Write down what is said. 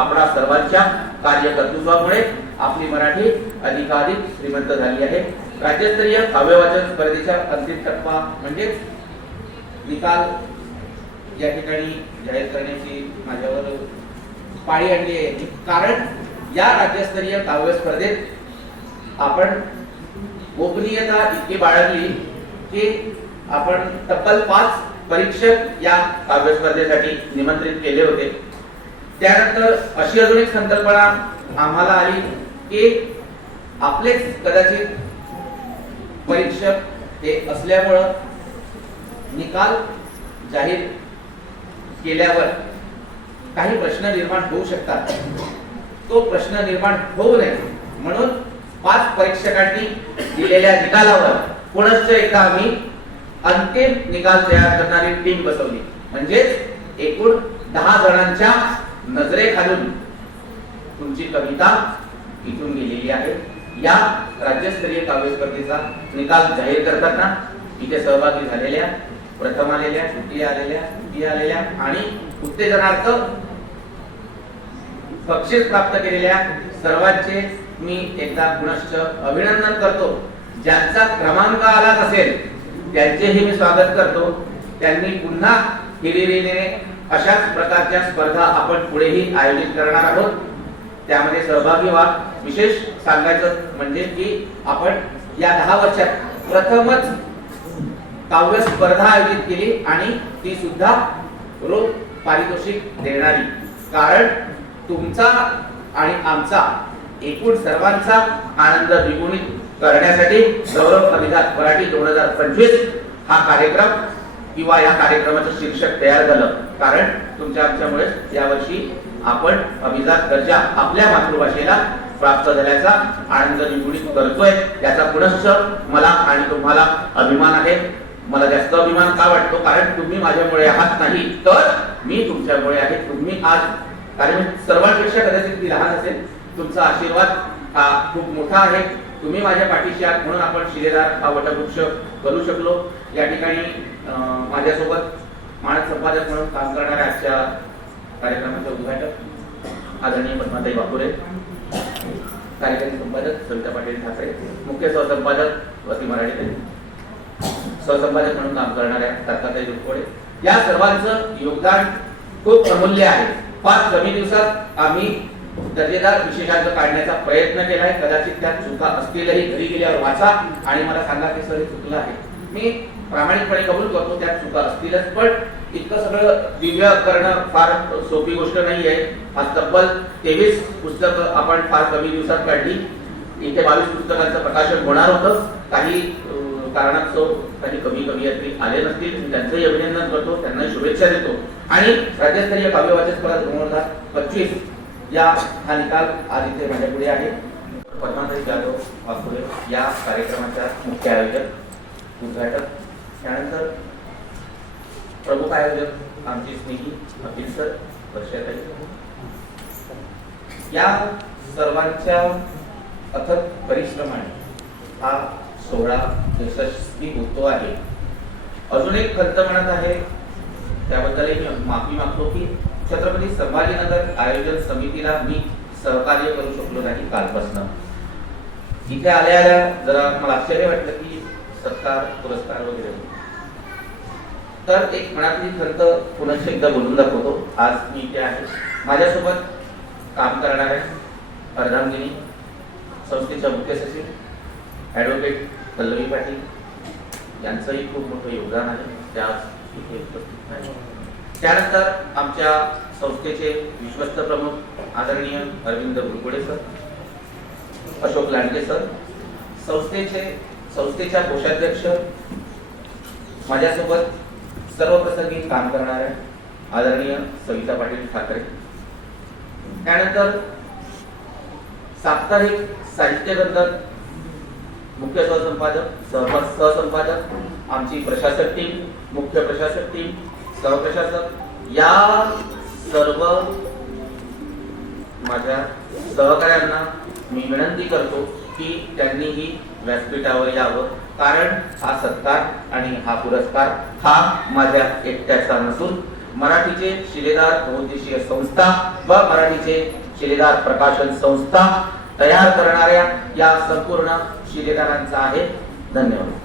आपल्या सर्वांच्या कार्यकर्तृत्वामुळे आपली मराठी अधिकाधिक श्रीमंत झाली आहे. राज्यस्तरीय काव्यवाचन स्पर्धेच्या अंतिम टप्पा म्हणजे निकाल या ठिकाणी जाहीर करण्याची माझ्यावर पाळी आणली आहे. कारण या राज्यस्तरीय काव्य स्पर्धेत आपण गोपनीयता इतकी बाळगली की आपण तब्बल पाच परीक्षक या काव्य स्पर्धेसाठी निमंत्रित केले होते. त्यानंतर अशी अजून एक संकल्पना आम्हाला आली की आपलेच कदाचित परीक्षक हे असल्यामुळं निकाल जाहीर केल्यावर काही प्रश्न निर्माण होऊ शकतात. तो प्रश्न निर्माण होऊ नये. म्हणून पाच परीक्षकांनी दिलेल्या निकालावर पुनश्च एकदा आम्ही अंतिम निकाल तयार करणारी टीम बसवली. म्हणजेच एकूण दहा जणांच्या नजरेखालून तुमची कविता इथून गेलेली आहे. या राज्यस्तरीय काव्य स्पर्धेचा निकाल जाहीर करताना इथे सहभागी झालेल्या प्रथम आलेल्या तृतीय आलेल्या तृतीय आलेल्या आणि उत्तेजनार्थ बक्षीस प्राप्त केलेल्या सर्वांचे मी एकदा पुनश्च अभिनंदन करतो. ज्यांचा क्रमांक आला नसेल त्यांचेही मी स्वागत करतो. त्यांनी पुन्हा हिरिरीने अशाच प्रकारच्या स्पर्धा आपण पुढेही आयोजित करणार आहोत. त्यामध्ये सहभागी व्हा. विशेष सांगायचं म्हणजे की आपण या दहा वर्षात प्रथमच काव्य स्पर्धा आयोजित केली आणि ती सुद्धा रोख पारितोषिक देणारी. कारण तुमचा आणि आमचा एकूण सर्वांचा आनंद द्विगुणित करण्यासाठी गौरव अभिजात मराठी दोन हजार पंचवीस हा कार्यक्रम किंवा या कार्यक्रमाचं शीर्षक तयार झालं. कारण तुमच्या आमच्यामुळे यावर्षी आपण अभिजात दर्जा आपल्या मातृभाषेला प्राप्त झाल्याचा आनंद द्विगुणित करतोय. याचा पुनश्च मला आणि तुम्हाला अभिमान आहे. मला जास्त अभिमान का वाटतो? कारण तुम्ही माझ्यामुळे आहात नाही तर मी तुमच्यामुळे आहे. तुम्ही आज कारण मी सर्वांपेक्षा कदाचित ती लहान असेल. तुमचा आशीर्वाद हा खूप मोठा आहे. तुम्ही माझ्या पाठीशी आहात म्हणून आपण शिलेदार हा वटवृक्ष करू शकलो. या ठिकाणी माझ्यासोबत मानद संपादक म्हणून काम करणाऱ्या आजच्या कार्यक्रमाचं उद्घाटक आदरणीय पद्माताई बापुरे कार्यकारी संपादक सविता पाटील ठाकरे मुख्य सहसंपादक वती मराठी सहसंपादक म्हणून काम करणाऱ्या तारकाताई दुधकोडे या सर्वांचं योगदान खूप अमूल्य आहे. फार कमी दिवसात आम्ही दर्जेदार विशेषांक काढण्याचा प्रयत्न केलाय. कदाचित त्यात चुका असतीलही घरी गेल्यावर वाचा आणि मला सांगा की सर हे चुकलं आहे. मी प्रामाणिकपणे कबूल करतो त्यात चुका असतीलच. पण इतकं सगळं दिव्य करणं फार सोपी गोष्ट नाही आहे आज तब्बल तेवीस पुस्तकं आपण फार कमी दिवसात काढली. इथे बावीस पुस्तकांचं प्रकाशन होणार होतं. काही कारणास्तव काही कमी कवयित्री आले नसतील. त्यांचंही अभिनंदन करतो. त्यांना शुभेच्छा देतो. आणि राज्यस्तरीय काव्यवाचक स्पर्धा दोन हजार पंचवीस या हा निकाल आज इथे माझ्यापुढे आहे. पद्माताई जाधव वाकुळे या कार्यक्रमाच्या मुख्य आयोजक उद्घाटक त्यानंतर प्रमुख आयोजक आमची स्नेही अखिल सर वर्षाताई. या सर्वांच्या अथक परिश्रमाने हा सोहळा यशस्वी होतो आहे. अजून एक खंत म्हणत आहे त्याबद्दलही मी माफी मागतो की छत्रपती संभाजीनगर आयोजन समितीला मी सहकार्य करू शकलो नाही कालपासनं. इथे आल्या आल्या जरा मला आश्चर्य वाटलं की सत्कार पुरस्कार वगैरे तर एक मनातली खंत पुन्हा एकदा बोलून दाखवतो. आज मी इथे आहे. माझ्यासोबत काम करणाऱ्या अर्धांगिनी संस्थेच्या मुख्य सचिव ॲडव्होकेट पल्लवी पाटील यांचंही खूप मोठं योगदान आहे. त्या इथे उपस्थित त्यानंतर आमच्या संस्थेचे विश्वस्त प्रमुख आदरणीय अरविंद गुरुकुडे सर अशोक लांडगे सर संस्थेचे संस्थेच्या कोषाध्यक्ष माझ्यासोबत सर्व प्रसंगी काम करणाऱ्या आदरणीय सविता पाटील ठाकरे. त्यानंतर साप्ताहिक साहित्य ग्रंथात मुख्य सहसंपादक सह सहसंपादक आमची प्रशासक टीम मुख्य प्रशासक टीम सहप्रशासक या सर्व माझ्या सहकाऱ्यांना मी विनंती करतो की त्यांनीही व्यासपीठावर यावं. कारण हा सत्कार आणि हा पुरस्कार हा माझ्या एकट्याचा नसून मराठीचे शिलेदार बहुद्देशीय संस्था व मराठीचे शिलेदार प्रकाशन संस्था तयार करणाऱ्या या संपूर्ण शिलेदारांचा आहे. धन्यवाद.